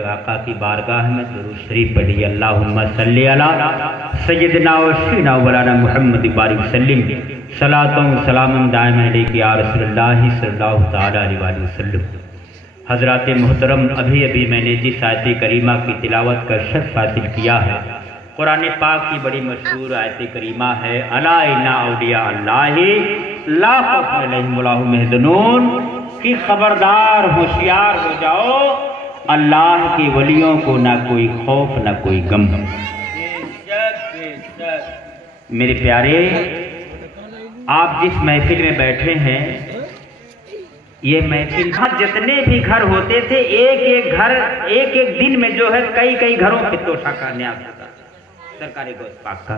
आका की बारगाह में दुरूद शरीफ पढ़िए। अल्लाहुम्मा सल्ली अला सय्यिदिना व सय्यिदिना मौलाना मुहम्मद बारिक सल्लिम सलातुन सलामुन दाइम अलैका या रसूलुल्लाह सल्लल्लाहु तआला अलैहि वसल्लम। हज़रात मोहतरम, अभी अभी मैंने जिस आयत करीमा की तिलावत का शर्फ हासिल किया है, कुरान पाक की बड़ी मशहूर आयत करीमा है, अला इन्ना औलिया अल्लाहि ला खौफुन अलैहिम वला हुम यहज़नून, कि खबरदार होशियार हो जाओ, अल्लाह के वलियों को ना कोई खौफ ना कोई गम। मेरे प्यारे, आप जिस महफिल में बैठे हैं, ये महफिल जितने भी घर होते थे, एक एक घर एक एक दिन में जो है कई कई घरों पे तोशा का न्यास होता सरकारी गौस पाक का।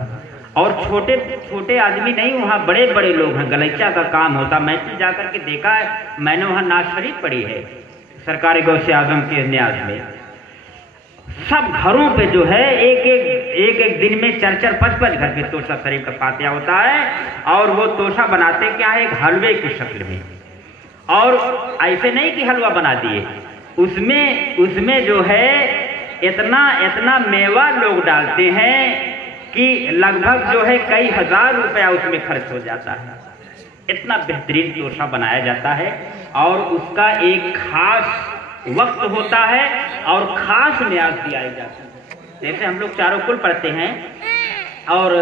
और छोटे छोटे आदमी नहीं, वहाँ बड़े बड़े लोग हैं, गलैचा का काम होता। मैं तो जाकर के देखा है, मैंने वहाँ नाज शरीफ पढ़ी है सरकारी गौस आजम के न्याज में। सब घरों पे जो है एक एक दिन में 4-4, 5-5 घर के तोशा शरीफ का फातिहा होता है। और वो तोशा बनाते क्या है, एक हलवे की शक्ल में। और ऐसे नहीं कि हलवा बना दिए, उसमें जो है इतना मेवा लोग डालते हैं कि लगभग जो है कई हजार रुपया उसमें खर्च हो जाता है। इतना बेहतरीन तोशा बनाया जाता है और उसका एक खास वक्त होता है और खास न्याज दिया जाता है। जैसे हम लोग चारों कुल पढ़ते हैं और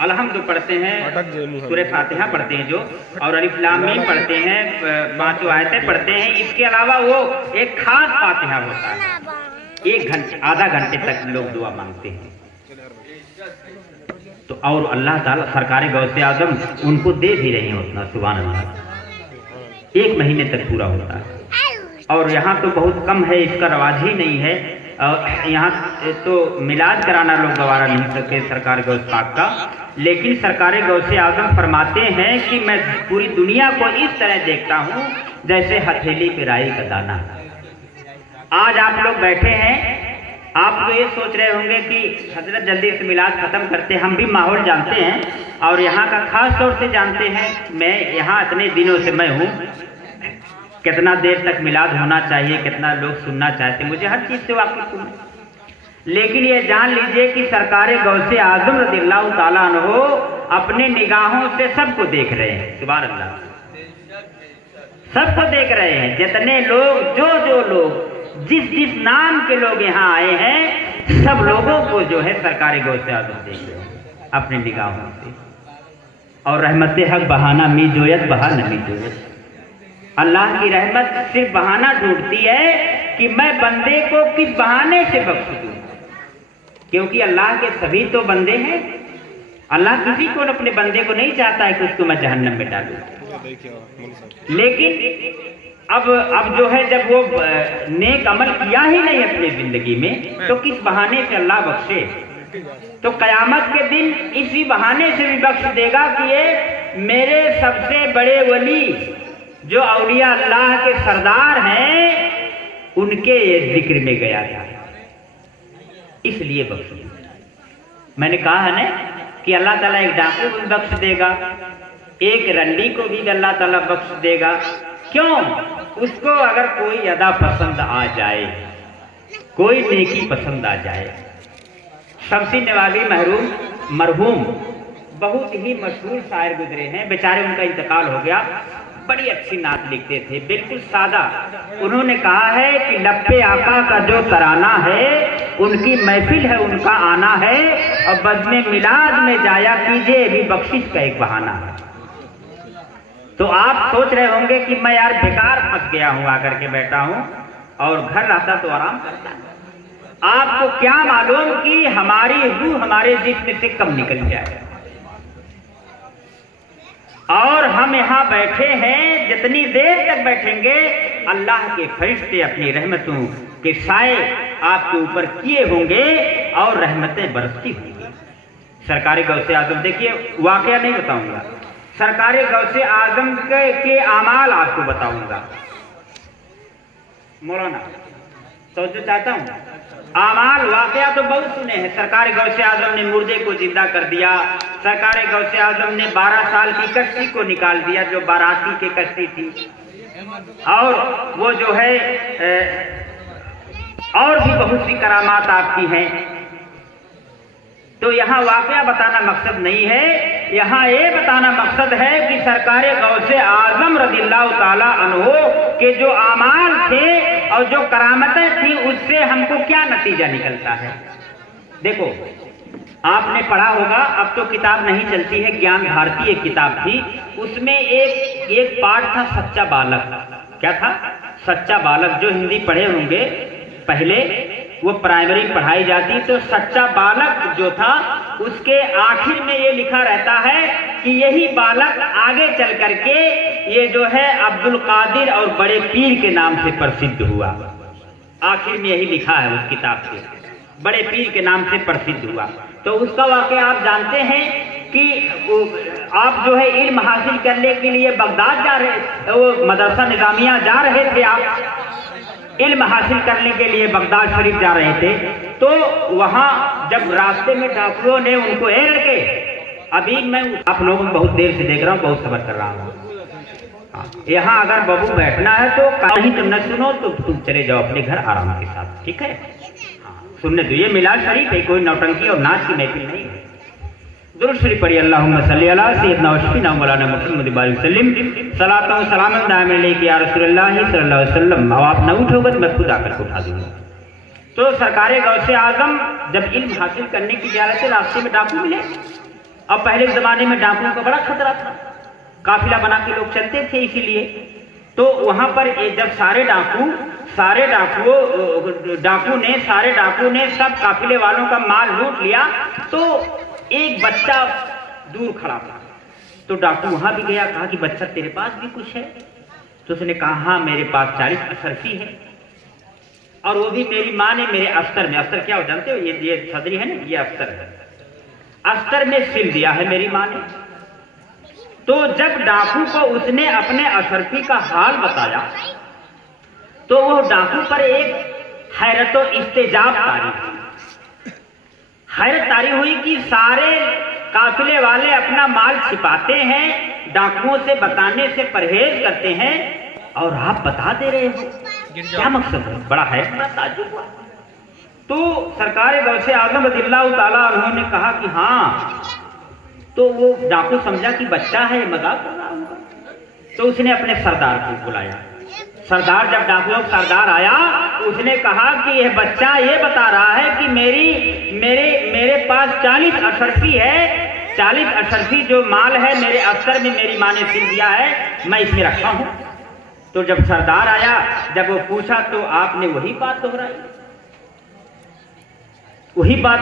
अलहम्द पढ़ते हैं, सूरह फातिहा पढ़ते हैं जो, और अलिफ लाम मीम पढ़ते हैं, 5 आयतें पढ़ते हैं। इसके अलावा वो एक खास फातिहा होता है, 1 घंटे आधा घंटे तक लोग दुआ मांगते हैं। तो और अल्लाह ताला सरकार गौसे आजम उनको दे भी रहे हैं उतना, सुभान अल्लाह। 1 महीने तक पूरा होता है। और यहाँ तो बहुत कम है, इसका रवाज ही नहीं है। यहाँ तो मिलाद कराना लोग गवारा नहीं सकते सरकार गौस पाक का। लेकिन सरकार गौसे आजम फरमाते हैं कि मैं पूरी दुनिया को इस तरह देखता हूँ जैसे हथेली पे राई का दाना। आज आप लोग बैठे हैं, आप तो ये सोच रहे होंगे कि हजरत जल्दी से मिलाद ख़त्म करते। हम भी माहौल जानते हैं और यहाँ का खास तौर से जानते हैं। मैं यहाँ इतने दिनों से मैं हूँ, कितना देर तक मिलाद होना चाहिए, कितना लोग सुनना चाहते, मुझे हर चीज़ से वाकिफ हूँ। लेकिन ये जान लीजिए कि सरकार गौसे आजम रज़ियल्लाहु ताला अन्हु अपने निगाहों से सबको देख रहे हैं। सुभान अल्लाह, सबको देख रहे हैं। जितने लोग जो लोग जिस नाम के लोग यहाँ आए हैं, सब लोगों को जो है सरकार गौसे आजम देख रहे हैं अपनी निगाहों से। और रहमत हक बहाना मी जोयत बहा नमी जोयत, अल्लाह की रहमत सिर्फ बहाना ढूंढती है कि मैं बंदे को किस बहाने से बख्श दूं, क्योंकि अल्लाह के सभी तो बंदे हैं। अल्लाह किसी को अपने बंदे को नहीं चाहता है कि उसको मैं जहन्नम में डालूं। लेकिन अब जो है, जब वो नेक अमल किया ही नहीं अपनी जिंदगी में, तो किस बहाने से अल्लाह बख्शे? तो कयामत के दिन इसी बहाने से भी बख्श देगा कि ये मेरे सबसे बड़े वली जो औलिया अल्लाह के सरदार हैं, उनके ये जिक्र में गया था, इसलिए बख्श दिया। मैंने कहा है ना कि अल्लाह ताला एक डाकू को भी बख्श देगा, एक रंडी को भी अल्लाह ताला बख्श देगा। क्यों? उसको अगर कोई अदा पसंद आ जाए, कोई नेकी पसंद आ जाए। शमसी नवाबी मरहूम बहुत ही मशहूर शायर गुजरे हैं, बेचारे उनका इंतकाल हो गया। बड़ी अच्छी नात लिखते थे, बिल्कुल सादा। उन्होंने कहा है कि लब्बे आका का जो तराना है, उनकी महफिल है, उनका आना है, और बज़्मे मिलाद में जाया कीजिए, भी बख्शिश का एक बहाना है। तो आप सोच रहे होंगे कि मैं यार बेकार फंस गया हूँ, आकर के बैठा हूँ, और घर रहता तो आराम करता। आपको क्या मालूम कि हमारी रूह हमारे जिस्म से कब निकल जाए। और हम यहाँ बैठे हैं, जितनी देर तक बैठेंगे अल्लाह के फरिश्ते अपनी रहमतों के साए आपके ऊपर किए होंगे और रहमतें बरसती होंगी। सरकारी गौसे आजम, देखिए वाकया नहीं बताऊंगा, सरकारी गौसे आजम के आमाल आपको बताऊंगा। मौलाना तो जो चाहता हूँ, आमाल वाकया तो बहुत सुने हैं। सरकार गौसे आजम ने मुर्दे को जिंदा कर दिया, सरकार गौसे आजम ने 12 साल की कश्ती को निकाल दिया जो बाराती की कश्ती थी, और वो जो है और भी बहुत सी करामात आपकी हैं। तो यहाँ वाकया बताना मकसद नहीं है, यहाँ ये बताना मकसद है कि सरकारे गौसे आजम रज़ियल्लाहु ताला अन्हो के जो आमाल थे और जो करामतें थी उससे हमको क्या नतीजा निकलता है। देखो, आपने पढ़ा होगा, अब तो किताब नहीं चलती है, ज्ञान भारती एक किताब थी, उसमें एक पाठ था सच्चा बालक। क्या था? सच्चा बालक। जो हिंदी पढ़े होंगे, पहले वो प्राइमरी पढ़ाई जाती, तो सच्चा बालक जो था उसके आखिर में ये लिखा रहता है कि यही बालक आगे चल करके ये जो है अब्दुल कादिर और बड़े पीर के नाम से प्रसिद्ध हुआ। आखिर में यही लिखा है उस किताब से, बड़े पीर के नाम से प्रसिद्ध हुआ। तो उसका वाकया आप जानते हैं कि आप जो है इल्म हासिल करने के लिए बगदाद जा रहे, वो मदरसा निजामिया जा रहे थे, आप इल्म हासिल करने के लिए बगदाद शरीफ जा रहे थे। तो वहां जब रास्ते में डाकुओं ने उनको लड़के, अभी मैं आप लोगों को बहुत देर से देख रहा हूँ, बहुत सबर कर रहा हूँ। यहाँ अगर बबू बैठना है तो कहीं तुम न सुनो तो तुम चले जाओ अपने घर आराम के साथ, ठीक है? सुनने दो, ये मिलाद शरीफ है, कोई नौटंकी और नाच की महफिल नहीं है। दुरूद शरीफ पढ़िए, अल्लाहुम्मा सल्ली अला सय्यिदना व शफीना मौलाना मुहम्मद वसल्लम सलातो सलामन दाइम अलैहि या रसूलुल्लाह सल्लल्लाहु अलैहि वसल्लम। अब आप न उठोगे तो मैं खुद आकर उठा दूंगा। तो सरकारे गौसे आजम जब इल्म हासिल करने की जा रहे थे, रास्ते में डाकू मिले। अब पहले के जमाने में डाकुओं का बड़ा खतरा था, काफिला बना के लोग चलते थे, इसीलिए तो वहां पर जब सारे डाकू ने सब काफिले वालों का माल लूट लिया, तो एक बच्चा दूर खड़ा था। तो डाकू वहां भी गया, कहा कि बच्चा तेरे पास भी कुछ है? तो उसने कहा हाँ मेरे पास 40 अशरफी है, और वो भी मेरी माँ ने मेरे अस्तर में, अस्तर क्या हो जानते हो? ये छतरी है ना, ये अस्तर है, अस्तर में सिल दिया है मेरी माँ ने। तो जब डाकू को उसने अपने अशरफी का हाल बताया तो वो डाकू पर एक हैरत और इस्तेजाब तारी हुई। हैरत तारी हुई कि सारे काफिले वाले अपना माल छिपाते हैं, डाकुओं से बताने से परहेज करते हैं, और आप बता दे रहे हो, क्या मकसद है? बड़ा है, बड़ा ताज्जुब हुआ। तो सरकार गौसे आजम रज़ियल्लाहु ताला अन्हु ने कहा कि हाँ, तो वो डाकू समझा कि बच्चा है, मजाक कर रहा होगा। तो उसने अपने सरदार को बुलाया। सरदार जब डाकू सरदार आया, उसने कहा कि यह बच्चा ये बता रहा है कि मेरे पास 40 अशरफी है, 40 अशरफी जो माल है मेरे अस्तर में मेरी माँ ने सिल दिया है, मैं इसमें रखा हूं। तो जब सरदार आया, जब वो पूछा तो आपने वही बात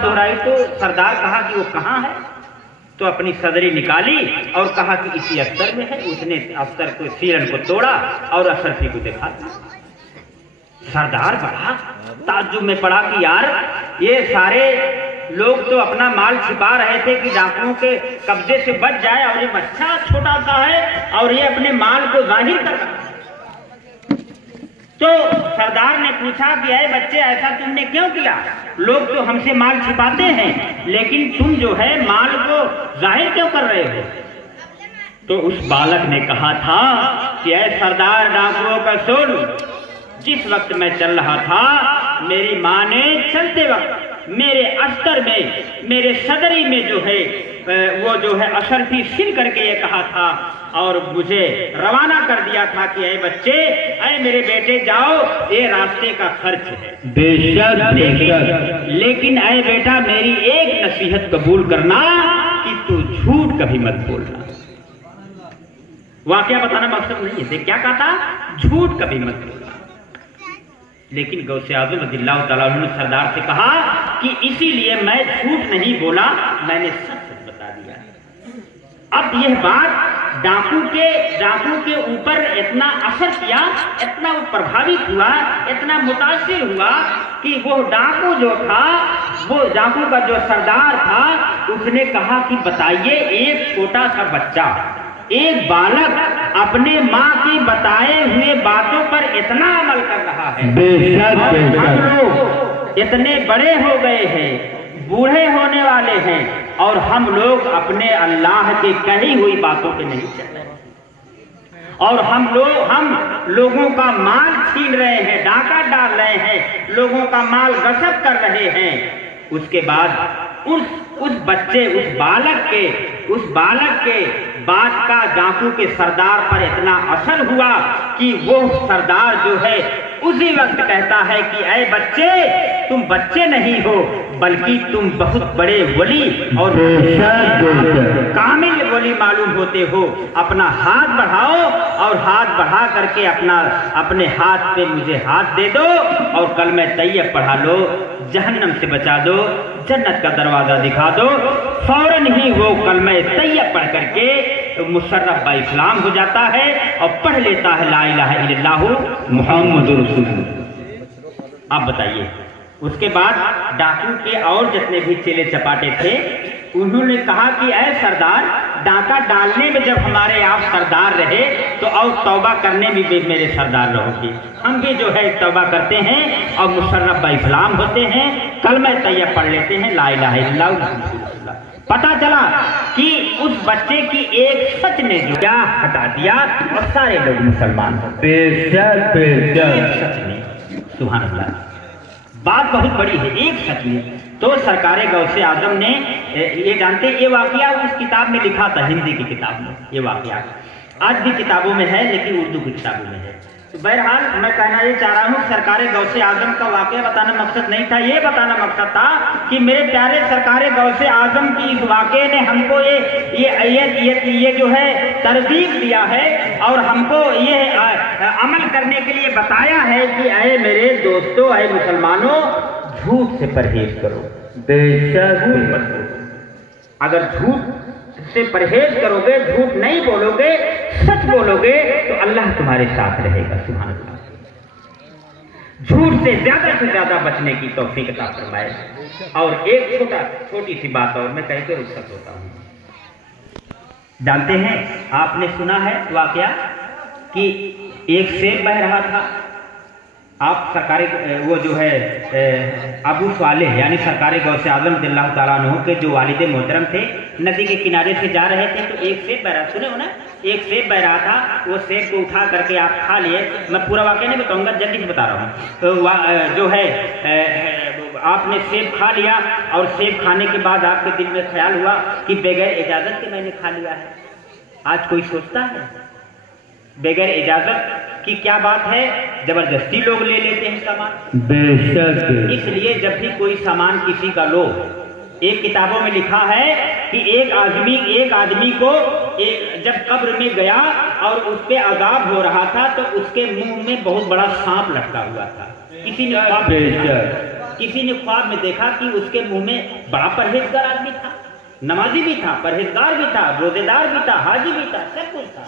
दोहराई। तो सरदार कहा कि वो कहाँ है? तो अपनी सदरी निकाली और कहा कि इसी अस्तर में है। उसने अस्तर को, सीरन को तोड़ा और अशरफी को देखा। सरदार बड़ा ताज्जुब में पड़ा कि यार, ये सारे लोग तो अपना माल छिपा रहे थे कि डाकुओं के कब्जे से बच जाए, और ये बच्चा छोटा सा है और ये अपने माल को जाहिर कर रहा है। तो सरदार ने पूछा कि अरे बच्चे, ऐसा तुमने क्यों किया? लोग तो हमसे माल छिपाते हैं, लेकिन तुम जो है माल को जाहिर क्यों कर रहे हो? तो उस बालक ने कहा था कि अरे सरदार डाकुओं का सुन, जिस वक्त मैं चल रहा था, मेरी माँ ने चलते वक्त मेरे अस्तर में, मेरे सदरी में जो है वो जो है अशरफी सिल करके ये कहा था, और मुझे रवाना कर दिया था कि अरे बच्चे, अरे मेरे बेटे जाओ, ये रास्ते का खर्च है। बेशक, लेकिन अरे बेटा, मेरी एक नसीहत कबूल करना कि तू झूठ कभी मत बोलना। वाकया बताना मकसद नहीं है, क्या कहा था? झूठ कभी मत बोलना। लेकिन गौसे आज़म रज़ियल्लाहु ताला अन्हु ने सरदार से कहा कि इसीलिए मैं झूठ नहीं बोला, मैंने सच बता दिया। अब यह बात डाकू के ऊपर इतना असर किया, इतना वो प्रभावित हुआ, इतना मुतासिर हुआ कि वो डाकू जो था, वो डाकू का जो सरदार था, उसने कहा कि बताइए, एक छोटा सा बच्चा, एक बालक अपने माँ की बताए हुए बातों पर इतना अमल कर रहा है। हम लोग इतने बड़े हो गए हैं, बूढ़े होने वाले हैं, और हम लोग अपने अल्लाह की कही हुई बातों पे नहीं चल रहे, और हम लोगों का माल छीन रहे हैं, डाका डाल रहे हैं, लोगों का माल गसब कर रहे हैं। उसके बाद उस बच्चे, उस बालक के बात का डाकू के सरदार पर इतना असर हुआ कि वो सरदार जो है उसी वक्त कहता है कि ऐ बच्चे, तुम बच्चे नहीं हो बल्कि तुम बहुत बड़े वली और कामिल वली मालूम होते हो। अपना हाथ बढ़ाओ और हाथ बढ़ा करके अपने हाथ पे मुझे हाथ दे दो और कलमे तैयब पढ़ा लो, जहन्नम से बचा दो, जन्नत का दरवाजा दिखा दो। फौरन ही वो कलमे तैयब पढ़ करके मुशर्रफ बा इस्लाम हो जाता है और पढ़ लेता है ला इलाहा इल्लल्लाहु मुहम्मदुर रसूलुल्लाह। आप बताइए, उसके बाद डाकू के और जितने भी चेले चपाटे थे उन्होंने कहा कि ऐ सरदार, डाका डालने में जब हमारे आप सरदार रहे तो और तौबा करने में भी मेरे सरदार रहोगे। हम भी जो है तौबा करते हैं और मुशर्रफ बा इस्लाम होते हैं, कलमा तैयब पढ़ लेते हैं ला इलाहा इल्लल्लाह। पता चला कि उस बच्चे की एक सच ने जो क्या हटा दिया और सारे लोग मुसलमान हो गए। सच ने, सुभान अल्लाह, बात बहुत बड़ी है, एक सच में। तो सरकारे गौसे आजम ने ये जानते, ये वाकया उस किताब में लिखा था, हिंदी की किताब में ये वाकया आज भी किताबों में है लेकिन उर्दू की किताबों में है। तो बहरहाल मैं कहना ये चाह रहा हूँ, सरकारे गौसे आजम का वाकया बताना मकसद नहीं था, ये बताना मकसद था कि मेरे प्यारे सरकारे गौसे आजम की इस वाकये ने हमको ये जो है तरगीब दिया है और हमको ये अमल करने के लिए बताया है कि अरे मेरे दोस्तों, अरे मुसलमानों, झूठ से परहेज करो। बेशक अगर झूठ से परहेज करोगे, झूठ नहीं बोलोगे, सच बोलोगे तो अल्लाह तुम्हारे साथ रहेगा। सुभान अल्लाह। झूठ से ज्यादा बचने की तौफीक अता फरमाए। और एक छोटी सी बात और मैं कहकर रुखसत होता हूं। जानते हैं, आपने सुना है वाकया कि एक सेब बह रहा था। आप सरकारी वो जो है अबू सालेह यानी सरकारी गौसे आजम रज़ियल्लाहु ताला अन्हु के जो वालिद मोहतरम थे, नदी के किनारे से जा रहे थे तो एक सेब बह रहा, सुने हो ना, एक सेब बह रहा था। वो सेब को उठा करके आप खा लिए। मैं पूरा वाकया नहीं बताऊंगा, जल्दी से बता रहा हूँ। तो जो है आपने सेब खा लिया और सेब खाने के बाद आपके दिल में ख्याल हुआ कि बगैर इजाजत के मैंने खा लिया है। आज कोई सोचता है बगैर इजाजत की क्या बात है? जबरदस्ती लोग ले लेते हैं सामान। बेशक। इसलिए जब भी कोई सामान किसी का लो, एक किताबों में लिखा है कि एक आदमी को जब कब्र में गया और उस पे अजाब हो रहा था तो उसके मुंह में बहुत बड़ा सांप लटका हुआ था। किसी ने ख्वाब में देखा कि उसके मुंह में बड़ा परहेजगार आदमी था, नमाजी भी था, परहेजगार भी था, रोजेदार भी था, हाजी भी था, सब कुछ था।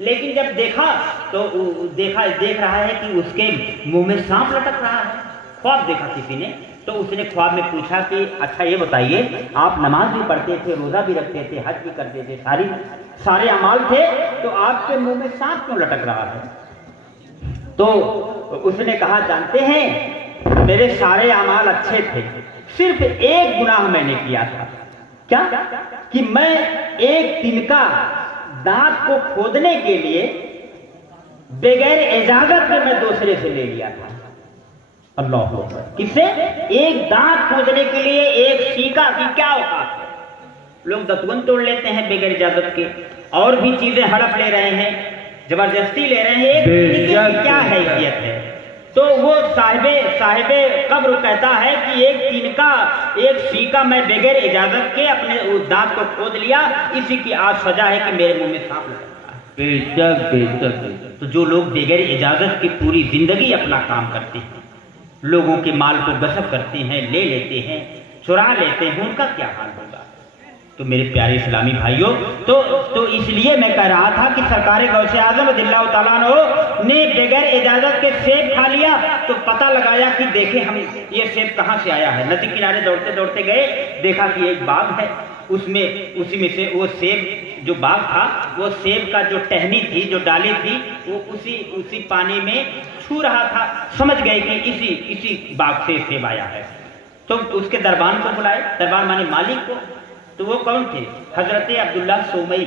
लेकिन जब देखा तो देख रहा है कि उसके मुंह में सांप लटक रहा है। ख्वाब देखा किसी ने, तो उसने ख्वाब में पूछा कि अच्छा ये बताइए, आप नमाज भी पढ़ते थे, रोजा भी रखते थे, हज भी करते थे, सारे अमाल थे, तो आपके मुंह में सांप क्यों लटक रहा है? तो उसने कहा, जानते हैं मेरे सारे अमाल अच्छे थे, सिर्फ एक गुनाह मैंने किया था। क्या? कि मैं एक तिनका दांत को खोदने के लिए बगैर इजाजत के मैं दूसरे से ले लिया था। अल्लाह किससे? एक दांत खोदने के लिए एक सीका की क्या औकात है? लोग दतवन तोड़ लेते हैं बगैर इजाजत के, और भी चीजें हड़प ले रहे हैं, जबरदस्ती ले रहे हैं। एक क्या हैसियत है? तो वो साहिबे कब्र कहता है कि एक सीका मैं बगैर इजाजत के अपने उस दांत को खोद लिया, इसी की आज सजा है कि मेरे मुंह में सांप लगता है। बेशक। तो जो लोग बगैर इजाजत की पूरी जिंदगी अपना काम करते हैं, लोगों के माल को गसब करते हैं, ले लेते हैं, चुरा लेते हैं, उनका क्या हाल होगा? तो मेरे प्यारे इस्लामी भाइयों, तो इसलिए मैं कह रहा था कि सरकारे गौसे आजम रज़ियल्लाहु ताला अन्हु ने बगैर इजाजत के सेब खा लिया। तो पता लगाया कि देखे हम ये सेब कहाँ से आया है। नदी किनारे दौड़ते दौड़ते गए, देखा कि एक बाग है, उसी में से वो सेब जो बाग था, वो सेब का जो टहनी थी, जो डाली थी, वो उसी पानी में छू रहा था। समझ गए कि इसी बाग से सेब आया है। तो उसके दरबान को बुलाए, दरबान माने मालिक को। तो वो कौन थे? हजरत अब्दुल्ला सोमई,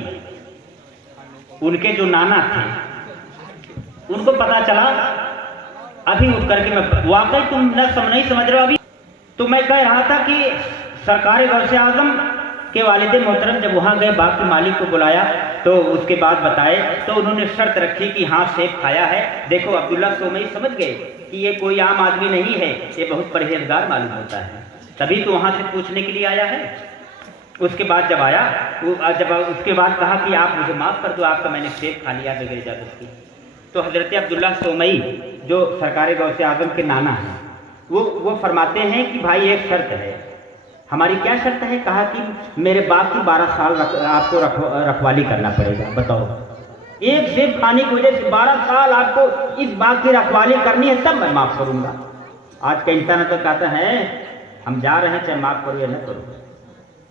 उनके जो नाना थे। उनको पता चला अभी उठ करके मैं वाकई तुम नहीं समझ रहे हो अभी। तो मैं कह रहा था कि सरकार गौसे आजम के वालिद मोहतरम जब वहाँ गए, बाग के मालिक को बुलाया तो उसके बाद बताए तो उन्होंने शर्त रखी कि हाँ सेब खाया है। देखो अब्दुल्ला सोमई समझ गए कि ये कोई आम आदमी नहीं है, ये बहुत परहेजगार मालूम होता है, तभी तो वहाँ से पूछने के लिए आया है। उसके बाद जब आया जब उसके बाद कहा कि आप मुझे माफ़ कर दो, आपका मैंने सेब खा लिया बगैर इजाज़त की। तो हज़रत अब्दुल्ला सोमई जो सरकार गौसे आजम के नाना हैं वो फरमाते हैं कि भाई एक शर्त है। हमारी क्या शर्त है? कहा कि मेरे बाप की 12 साल आपको रखवाली करना पड़ेगा। बताओ, एक सेब खाने की वजह से 12 साल आपको इस बाग की रखवाली करनी है, तब मैं माफ़ करूँगा। आज का इंसान तो कहता है हम जा रहे हैं चाहे माफ़ करो या न करो,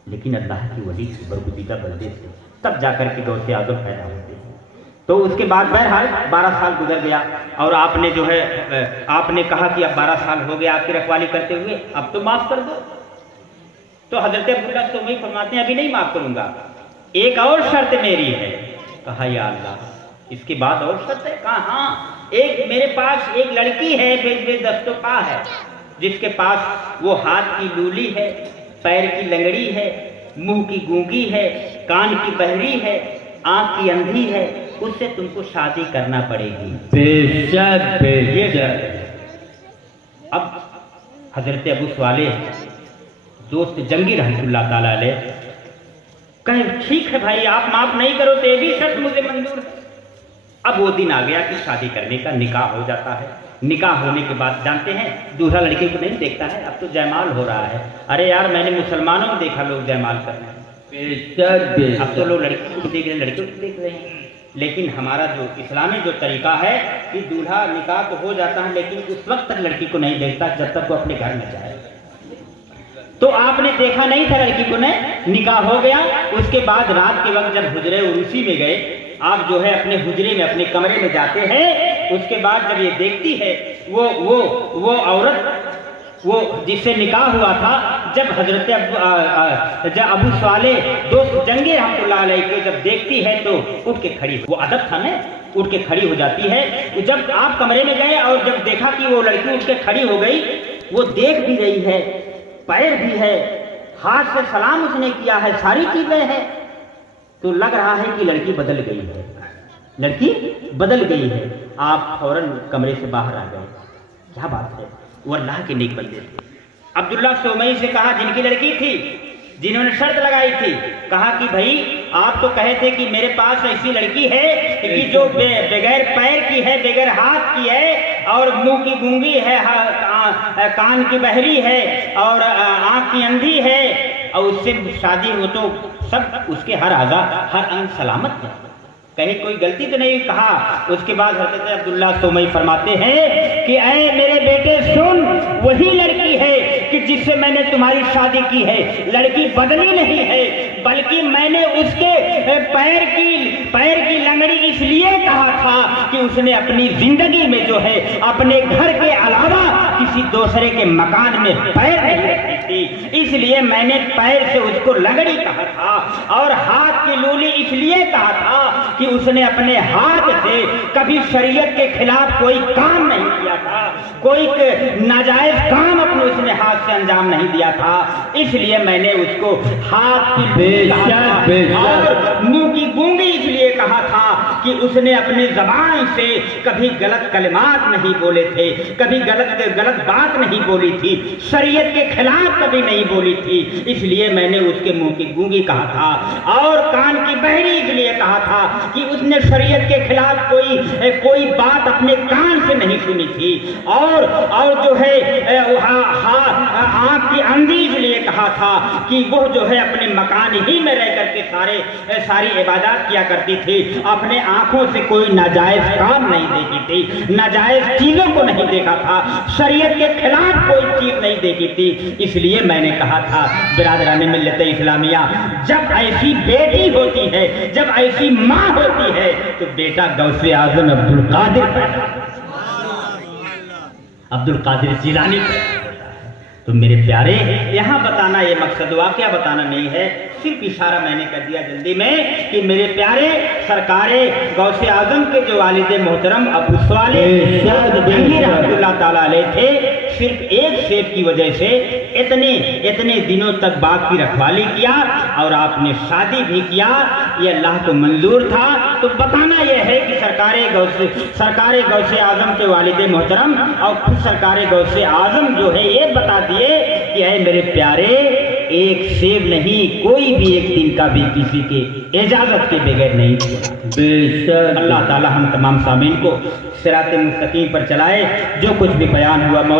लेकिन अल्लाह की वली से बरगुज़ीदा बंदे से तब जाकर के गौसे आज़म पैदा होते हैं। तो उसके बाद बहरहाल 12 साल गुजर गया और आपने जो है आपने कहा कि अब 12 साल हो गया आपकी रखवाली करते हुए, अब तो माफ़ कर दो। तो हज़रत अब्दुल्ला सोमई फरमाते हैं अभी नहीं माफ़ करूँगा, एक और शर्त मेरी है। कहा या अल्लाह, इसके बाद और शर्त है? कहा हाँ, एक मेरे पास एक लड़की है बेदस्तपा है, जिसके पास वो हाथ की लूली है, पैर की लंगड़ी है, मुंह की गूंगी है, कान की बहरी है, आंख की अंधी है, उससे तुमको शादी करना पड़ेगी। बेशक बेशक। अब हजरत अबू सालेह दोस्त जंगी रहमतुल्लाह ताला अलैह कहे ठीक है भाई, आप माफ नहीं करो तो ये भी शर्त मुझे मंजूर है। अब वो दिन आ गया कि शादी करने का, निकाह हो जाता है। निकाह होने के बाद जानते हैं दूल्हा लड़की को नहीं देखता है, अब तो जयमाल हो रहा है। अरे यार मैंने मुसलमानों में देखा लोग जयमाल कर रहे हैं, अब तो लोग लड़कियों को देख रहे हैं, लड़कियों को देख रहे हैं। लेकिन हमारा जो इस्लामी जो तरीका है कि दूल्हा निकाह तो हो जाता है, लेकिन उस वक्त तक लड़की को नहीं देखता जब तक वो अपने घर में जाए। तो आपने देखा नहीं था लड़की को, नहीं निकाह हो गया। उसके बाद रात के वक्त जब हुजरे उर्सी में गए, आप जो है अपने हुजरे में अपने कमरे में जाते हैं, उसके बाद जब ये देखती है वो औरत वो जिससे निकाह हुआ था, जब हजरत अबू सालेह दोस्त जंगे रहमतुल्लाह अलैह को जब देखती है तो उठ के खड़ी, वो अदब था ना, उठ के खड़ी हो जाती है। जब आप कमरे में गए और जब देखा कि वो लड़की उठ के खड़ी हो गई, वो देख भी रही है, पैर भी है, हाथ से सलाम उसने किया है, सारी चीजें हैं, तो लग रहा है कि लड़की बदल गई है, लड़की बदल गई है। आप फौरन कमरे से बाहर आ गए। क्या बात है, वो अल्लाह के नेक बंदे थे। अब्दुल्ला सोमई से कहा, जिनकी लड़की थी, जिन्होंने शर्त लगाई थी, कहा कि भाई आप तो कहे थे कि मेरे पास ऐसी लड़की है कि जो बगैर पैर की है, बगैर हाथ की है, और मुंह की गूंगी है, कान की बहरी है, और आंख की अंधी है, और उससे शादी हो तो सब उसके हर आज़ा हर अंग सलामत है, कहीं कोई गलती तो नहीं। कहा उसके बाद हज़रत अब्दुल्ला सोमई फरमाते हैं कि ऐ मेरे बेटे सुन, वही लड़की है कि जिससे मैंने तुम्हारी शादी की है। लड़की बदली नहीं है, बल्कि मैंने उसके पैर की लंगड़ी इसलिए कहा था कि उसने अपनी जिंदगी में जो है अपने घर के अलावा किसी दूसरे के मकान में पैर नहीं रखी थी, इसलिए मैंने पैर से उसको लंगड़ी कहा था। और हाथ की लूली इसलिए कहा था कि उसने अपने हाथ से कभी शरीयत के खिलाफ कोई काम नहीं किया था, कोई नाजायज काम अपने उसने हाथ से अंजाम नहीं दिया था, इसलिए मैंने उसको हाथ की और मुंह की गूंगी इसलिए कहा था कि उसने अपने जबान से कभी गलत कलिमात नहीं बोले थे, कभी गलत बात नहीं बोली थी, शरीयत के खिलाफ कभी नहीं बोली थी, इसलिए मैंने उसके मुंह की गूंगी कहा था। और कान की बहरी इसलिए कहा था कि उसने शरीयत के खिलाफ कोई बात अपने कान से नहीं सुनी थी। और जो है आंख की अंधी इसलिए कहा था कि वो जो है अपने मकान ही में रह करके सारी इबादत किया करती थी, अपने आंखों से कोई नाजायज काम नहीं देखी थी, नाजायज चीजों को नहीं देखा था, शरीयत के खिलाफ कोई चीज नहीं देखी थी। इसलिए मैंने कहा था बिरादरान मिल्लत इस्लामिया, जब ऐसी बेटी होती है, जब ऐसी माँ होती है, तो बेटा गौसे आजम अब्दुल कादिर जिलानी पैदा होता है। तो मेरे प्यारे, यहाँ बताना ये मकसद वाक़या बताना नहीं है, सिर्फ इशारा मैंने कर दिया जल्दी में कि मेरे प्यारे सरकारे गौसे आजम के जो वालिद मोहतरम अबू सालेह रहमतुल्लाह ताला अलैह थे, सिर्फ एक सेब की वजह से इतने दिनों तक बाग की रखवाली किया और आपने शादी भी किया, ये अल्लाह को मंजूर था। तो बताना यह है कि सरकारे गौसे आजम के वालिद मोहतरम और खुद सरकारे गौसे आजम जो है ये बता दिए कि है मेरे प्यारे, एक सेब नहीं, कोई भी एक दिन का भी किसी के इजाजत के बगैर नहीं छोड़ा। अल्लाह ताला हम तमाम सामीन को सिराते मुस्तकीम पर चलाए। जो कुछ भी बयान हुआ